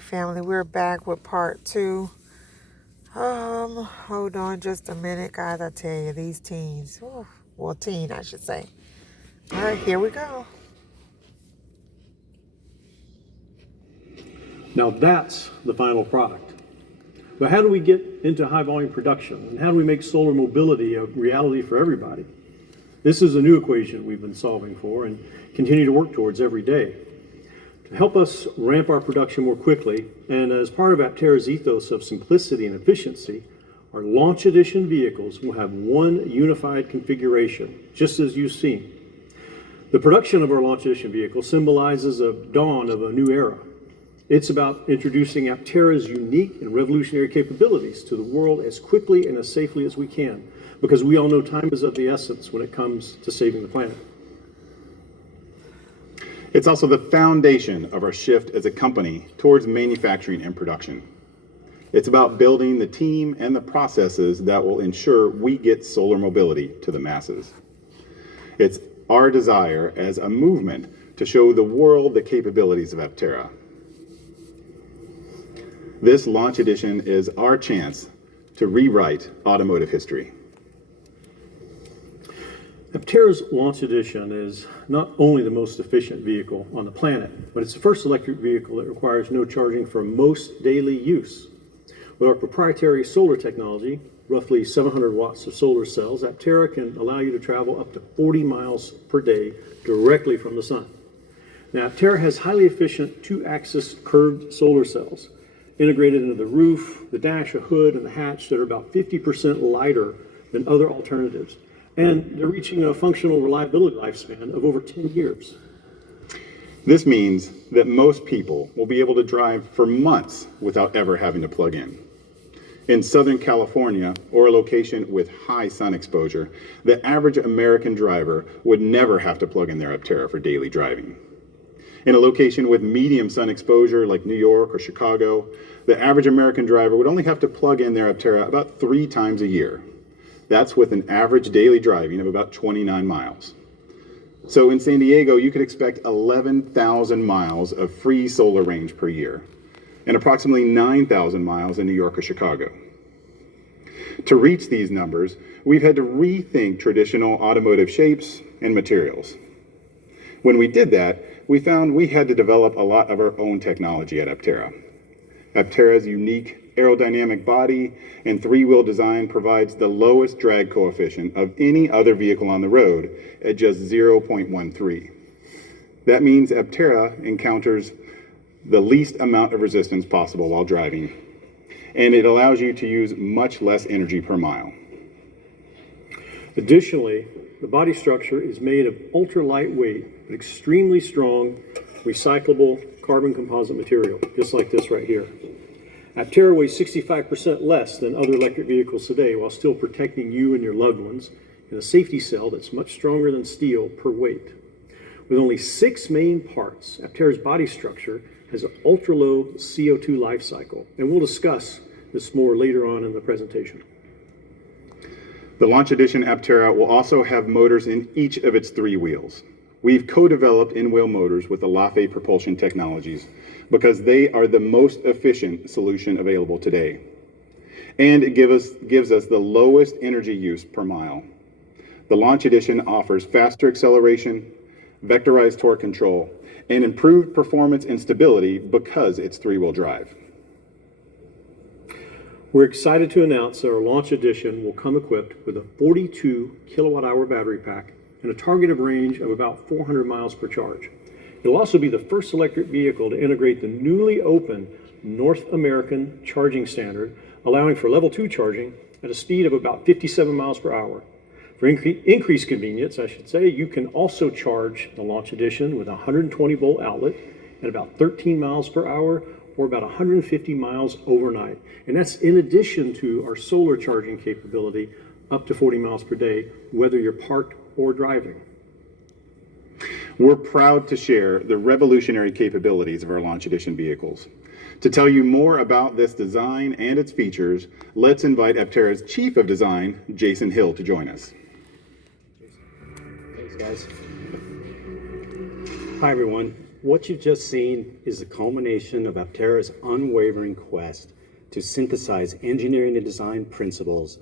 Family, we're back with part two. Hold on just a minute, guys. I tell you, these teens, well, teen, I should say. All right, here we go. Now that's the final product. But how do we get into high volume production? And how do we make solar mobility a reality for everybody? This is a new equation we've been solving for and continue to work towards every day. To help us ramp our production more quickly, and as part of Aptera's ethos of simplicity and efficiency, our launch edition vehicles will have one unified configuration, just as you've seen. The production of our launch edition vehicle symbolizes a dawn of a new era. It's about introducing Aptera's unique and revolutionary capabilities to the world as quickly and as safely as we can, because we all know time is of the essence when it comes to saving the planet. It's also the foundation of our shift as a company towards manufacturing and production. It's about building the team and the processes that will ensure we get solar mobility to the masses. It's our desire as a movement to show the world the capabilities of Aptera. This launch edition is our chance to rewrite automotive history. Aptera's launch edition is not only the most efficient vehicle on the planet, but it's the first electric vehicle that requires no charging for most daily use. With our proprietary solar technology, roughly 700 watts of solar cells, Aptera can allow you to travel up to 40 miles per day directly from the sun. Now, Aptera has highly efficient two-axis curved solar cells integrated into the roof, the dash, a hood, and the hatch that are about 50% lighter than other alternatives. And they're reaching a functional reliability lifespan of over 10 years. This means that most people will be able to drive for months without ever having to plug in. In Southern California, or a location with high sun exposure, the average American driver would never have to plug in their Aptera for daily driving. In a location with medium sun exposure like New York or Chicago, the average American driver would only have to plug in their Aptera about 3 times a year. That's with an average daily driving of about 29 miles. So in San Diego, you could expect 11,000 miles of free solar range per year, and approximately 9,000 miles in New York or Chicago. To reach these numbers, we've had to rethink traditional automotive shapes and materials. When we did that, we found we had to develop a lot of our own technology at Aptera. Aptera's unique aerodynamic body and 3-wheel design provides the lowest drag coefficient of any other vehicle on the road at just 0.13. That means Aptera encounters the least amount of resistance possible while driving, and it allows you to use much less energy per mile. Additionally, the body structure is made of ultra lightweight but extremely strong recyclable carbon composite material, just like this right here. Aptera weighs 65% less than other electric vehicles today while still protecting you and your loved ones in a safety cell that's much stronger than steel per weight. With only 6 main parts, Aptera's body structure has an ultra-low CO2 life cycle, and we'll discuss this more later on in the presentation. The Launch Edition Aptera will also have motors in each of its 3 wheels. We've co-developed in-wheel motors with the Lauching propulsion technologies because they are the most efficient solution available today. And it gives us the lowest energy use per mile. The Launch Edition offers faster acceleration, vectorized torque control, and improved performance and stability because it's 3-wheel drive. We're excited to announce that our Launch Edition will come equipped with a 42 kilowatt-hour battery pack and a targeted range of about 400 miles per charge. It'll also be the first electric vehicle to integrate the newly open North American charging standard, allowing for level 2 charging at a speed of about 57 miles per hour. For increased convenience, I should say, you can also charge the Launch Edition with a 120-volt outlet at about 13 miles per hour or about 150 miles overnight. And that's in addition to our solar charging capability up to 40 miles per day, whether you're parked or driving. We're proud to share the revolutionary capabilities of our Launch Edition vehicles. To tell you more about this design and its features, let's invite Aptera's Chief of Design, Jason Hill, to join us. Thanks, guys. Hi, everyone. What you've just seen is the culmination of Aptera's unwavering quest to synthesize engineering and design principles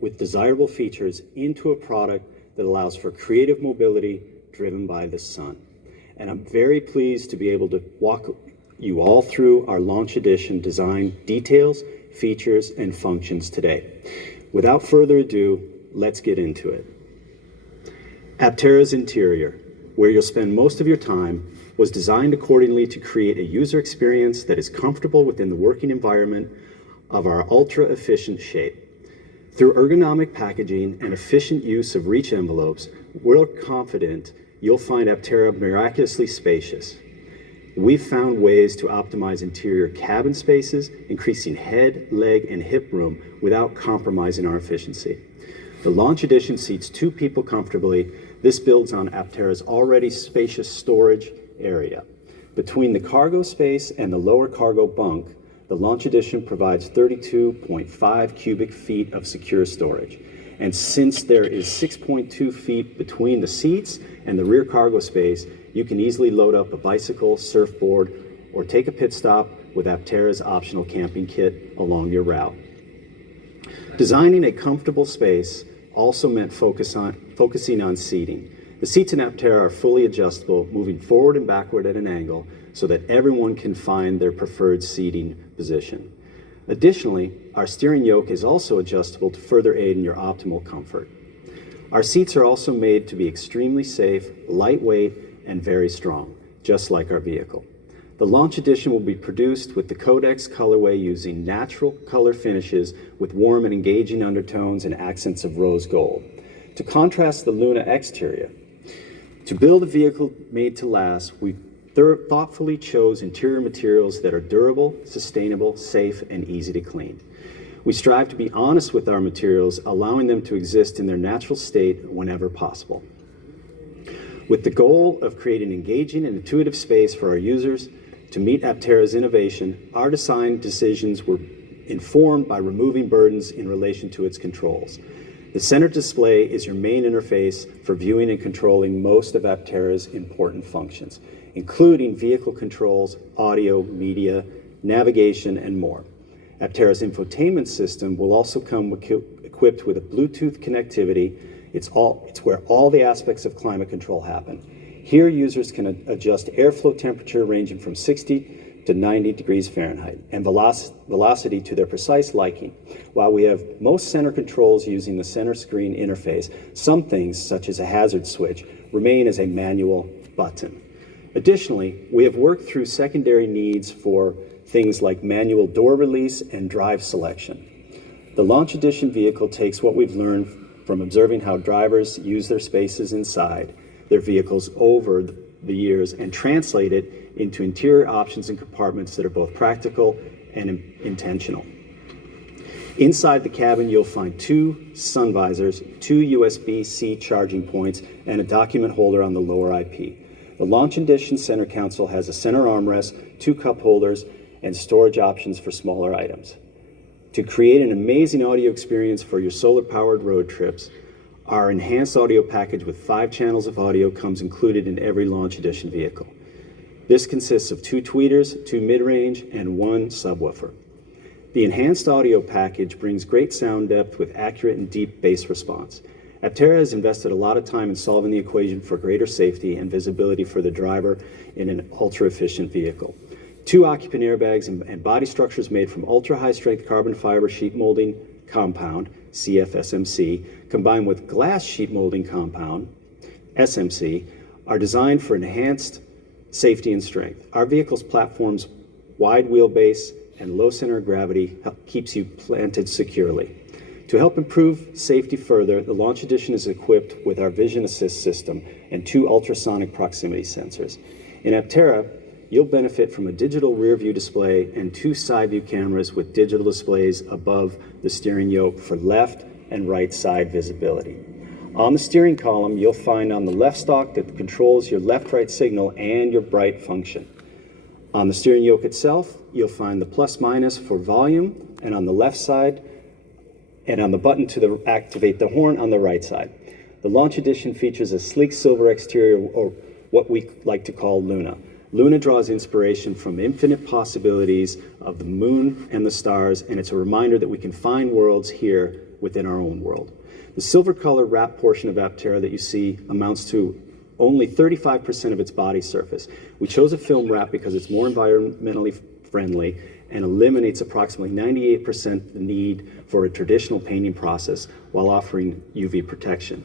with desirable features into a product that allows for creative mobility driven by the sun. And I'm very pleased to be able to walk you all through our launch edition design details, features, and functions today. Without further ado, let's get into it. Aptera's interior, where you'll spend most of your time, was designed accordingly to create a user experience that is comfortable within the working environment of our ultra-efficient shape. Through ergonomic packaging and efficient use of reach envelopes, we're confident you'll find Aptera miraculously spacious. We've found ways to optimize interior cabin spaces, increasing head, leg, and hip room without compromising our efficiency. The Launch Edition seats 2 people comfortably. This builds on Aptera's already spacious storage area. Between the cargo space and the lower cargo bunk, the Launch Edition provides 32.5 cubic feet of secure storage. And since there is 6.2 feet between the seats and the rear cargo space, you can easily load up a bicycle, surfboard, or take a pit stop with Aptera's optional camping kit along your route. Designing a comfortable space also meant focusing on seating. The seats in Aptera are fully adjustable, moving forward and backward at an angle so that everyone can find their preferred seating position. Additionally, our steering yoke is also adjustable to further aid in your optimal comfort. Our seats are also made to be extremely safe, lightweight, and very strong, just like our vehicle. The Launch Edition will be produced with the Codex colorway using natural color finishes with warm and engaging undertones and accents of rose gold. To contrast the Luna exterior, to build a vehicle made to last, we thoughtfully chose interior materials that are durable, sustainable, safe, and easy to clean. We strive to be honest with our materials, allowing them to exist in their natural state whenever possible. With the goal of creating engaging and intuitive space for our users to meet Aptera's innovation, our design decisions were informed by removing burdens in relation to its controls. The center display is your main interface for viewing and controlling most of Aptera's important functions, including vehicle controls, audio, media, navigation, and more. Aptera's infotainment system will also come equipped with a Bluetooth connectivity. It's where all the aspects of climate control happen. Here, users can adjust airflow temperature ranging from 60 to 90 degrees Fahrenheit and velocity to their precise liking. While we have most center controls using the center screen interface, some things, such as a hazard switch, remain as a manual button. Additionally, we have worked through secondary needs for things like manual door release and drive selection. The Launch Edition vehicle takes what we've learned from observing how drivers use their spaces inside their vehicles over the years and translate it into interior options and compartments that are both practical and intentional. Inside the cabin, you'll find 2 sun visors, 2 USB-C charging points, and a document holder on the lower IP. The Launch Edition center console has a center armrest, 2 cup holders, and storage options for smaller items. To create an amazing audio experience for your solar-powered road trips, our enhanced audio package with 5 channels of audio comes included in every Launch Edition vehicle. This consists of 2 tweeters, 2 mid-range, and 1 subwoofer. The enhanced audio package brings great sound depth with accurate and deep bass response. Aptera has invested a lot of time in solving the equation for greater safety and visibility for the driver in an ultra-efficient vehicle. 2 occupant airbags and body structures made from ultra-high-strength carbon fiber sheet molding compound, CFSMC, combined with glass sheet molding compound, SMC, are designed for enhanced safety and strength. Our vehicle's platform's wide wheelbase and low center of gravity keeps you planted securely. To help improve safety further, the Launch Edition is equipped with our Vision Assist system and 2 ultrasonic proximity sensors. In Aptera, you'll benefit from a digital rear view display and 2 side view cameras with digital displays above the steering yoke for left and right side visibility. On the steering column, you'll find on the left stalk that controls your left-right signal and your bright function. On the steering yoke itself, you'll find the plus-minus for volume, and on the left side, and on the button to activate the horn on the right side. The Launch Edition features a sleek silver exterior, or what we like to call Luna. Luna draws inspiration from infinite possibilities of the moon and the stars, and it's a reminder that we can find worlds here within our own world. The silver color wrap portion of Aptera that you see amounts to only 35% of its body surface. We chose a film wrap because it's more environmentally friendly and eliminates approximately 98% the need for a traditional painting process while offering UV protection.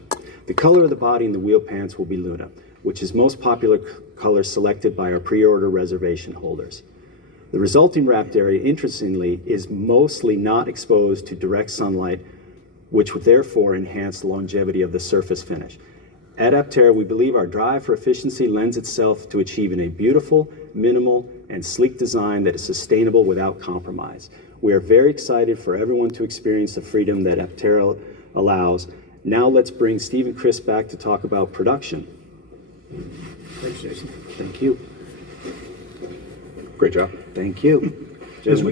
The color of the body and the wheel pants will be Luna, which is most popular color selected by our pre-order reservation holders. The resulting wrapped area, interestingly, is mostly not exposed to direct sunlight, which would therefore enhance the longevity of the surface finish. At Aptera, we believe our drive for efficiency lends itself to achieving a beautiful, minimal, and sleek design that is sustainable without compromise. We are very excited for everyone to experience the freedom that Aptera allows. Now let's bring Steve and Chris back to talk about production. Thanks, Jason. Thank you. Great job. Thank you. As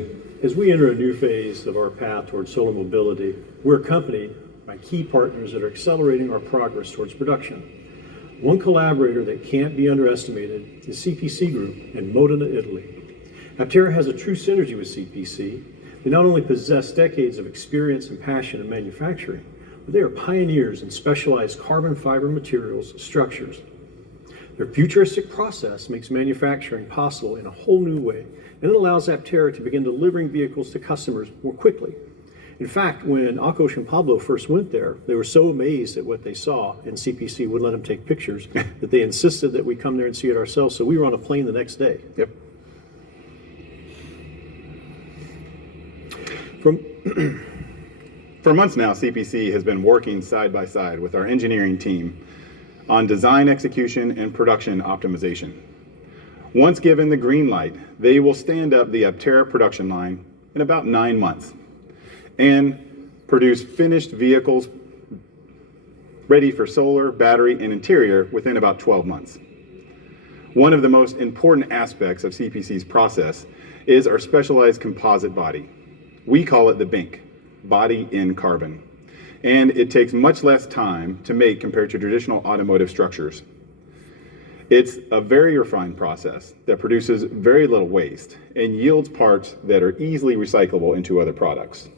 we enter a new phase of our path towards solar mobility, we're accompanied by key partners that are accelerating our progress towards production. One collaborator that can't be underestimated is CPC Group in Modena, Italy. Aptera has a true synergy with CPC. They not only possess decades of experience and passion in manufacturing, but they are pioneers in specialized carbon fiber materials structures. Their futuristic process makes manufacturing possible in a whole new way, and it allows Aptera to begin delivering vehicles to customers more quickly. In fact, when Akos and Pablo first went there, they were so amazed at what they saw, and CPC would let them take pictures, that they insisted that we come there and see it ourselves, so we were on a plane the next day. Yep. For months now, CPC has been working side by side with our engineering team on design execution and production optimization. Once given the green light, they will stand up the Aptera production line in about 9 months and produce finished vehicles ready for solar, battery, and interior within about 12 months. One of the most important aspects of CPC's process is our specialized composite body. We call it the BINC, body in carbon, and it takes much less time to make compared to traditional automotive structures. It's a very refined process that produces very little waste and yields parts that are easily recyclable into other products.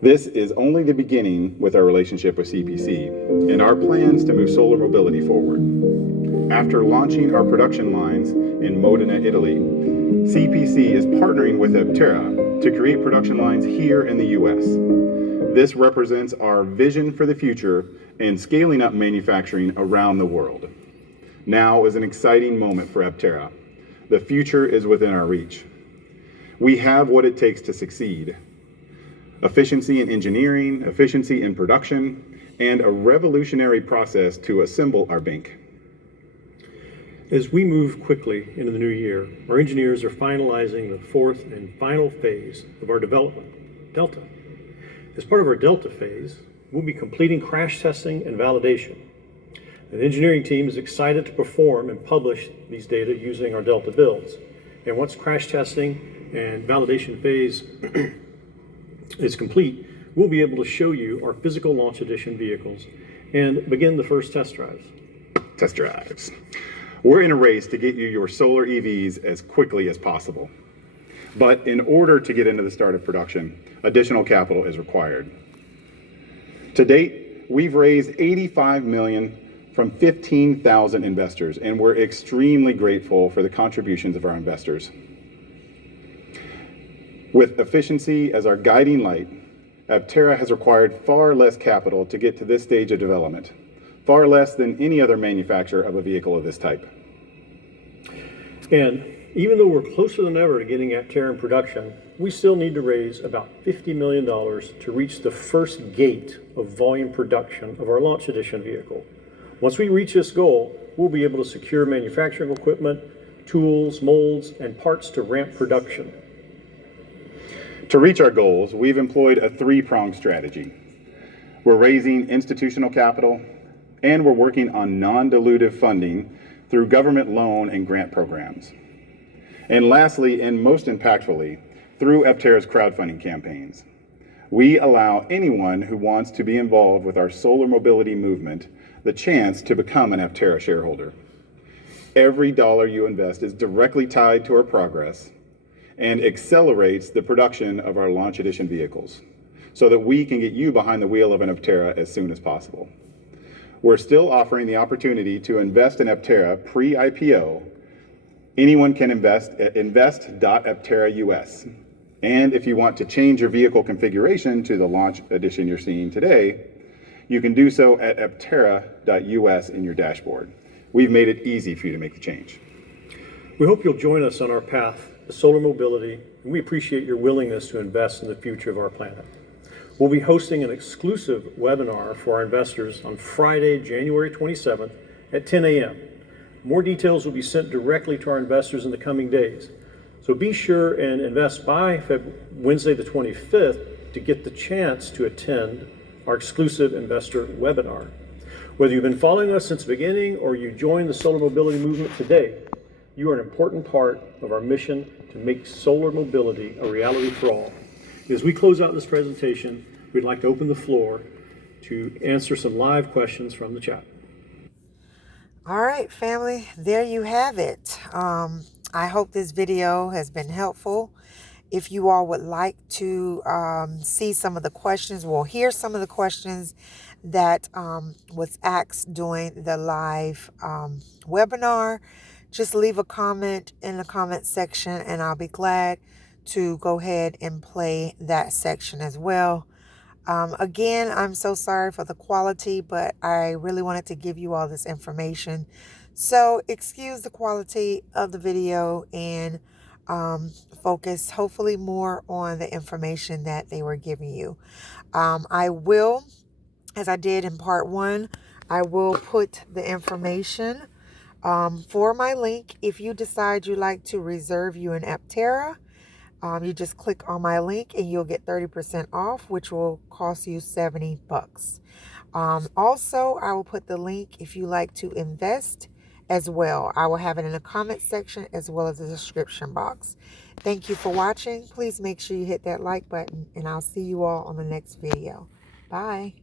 This is only the beginning with our relationship with CPC and our plans to move solar mobility forward. After launching our production lines in Modena, Italy, CPC is partnering with Aptera to create production lines here in the US. This represents our vision for the future and scaling up manufacturing around the world. Now is an exciting moment for Aptera. The future is within our reach. We have what it takes to succeed. Efficiency in engineering, efficiency in production, and a revolutionary process to assemble our BINC. As we move quickly into the new year, our engineers are finalizing the fourth and final phase of our development, Delta. As part of our Delta phase, we'll be completing crash testing and validation. The engineering team is excited to perform and publish these data using our Delta builds. And once crash testing and validation phase is complete, we'll be able to show you our physical launch edition vehicles and begin the first test drives. Test drives. We're in a race to get you your solar EVs as quickly as possible. But in order to get into the start of production, additional capital is required. To date, we've raised $85 million from 15,000 investors, and we're extremely grateful for the contributions of our investors. With efficiency as our guiding light, Aptera has required far less capital to get to this stage of development, far less than any other manufacturer of a vehicle of this type. And even though we're closer than ever to getting Aptera in production, we still need to raise about $50 million to reach the first gate of volume production of our launch edition vehicle. Once we reach this goal, we'll be able to secure manufacturing equipment, tools, molds, and parts to ramp production. To reach our goals, we've employed a three-pronged strategy. We're raising institutional capital, and we're working on non-dilutive funding through government loan and grant programs. And lastly, and most impactfully, through Aptera's crowdfunding campaigns. We allow anyone who wants to be involved with our solar mobility movement the chance to become an Aptera shareholder. Every dollar you invest is directly tied to our progress and accelerates the production of our launch edition vehicles so that we can get you behind the wheel of an Aptera as soon as possible. We're still offering the opportunity to invest in Aptera pre-IPO. Anyone can invest at invest.aptera.us. And if you want to change your vehicle configuration to the launch edition you're seeing today, you can do so at aptera.us in your dashboard. We've made it easy for you to make the change. We hope you'll join us on our path to solar mobility, and we appreciate your willingness to invest in the future of our planet. We'll be hosting an exclusive webinar for our investors on Friday, January 27th at 10 a.m. More details will be sent directly to our investors in the coming days. So be sure and invest by Wednesday the 25th to get the chance to attend our exclusive investor webinar. Whether you've been following us since the beginning or you joined the solar mobility movement today, you are an important part of our mission to make solar mobility a reality for all. As we close out this presentation, we'd like to open the floor to answer some live questions from the chat. All right, family, there you have it. I hope this video has been helpful. If you all would like to see some of the questions, well, hear some of the questions that was asked during the live webinar, just leave a comment in the comment section and I'll be glad to go ahead and play that section as well. Again, I'm so sorry for the quality, but I really wanted to give you all this information. So excuse the quality of the video and focus hopefully more on the information that they were giving you. I will, as I did in part 1, I will put the information for my link. If you decide you'd like to reserve you an Aptera, you just click on my link and you'll get 30% off, which will cost you $70. Also, I will put the link if you like to invest as well. I will have it in the comment section as well as the description box. Thank you for watching. Please make sure you hit that like button and I'll see you all on the next video. Bye.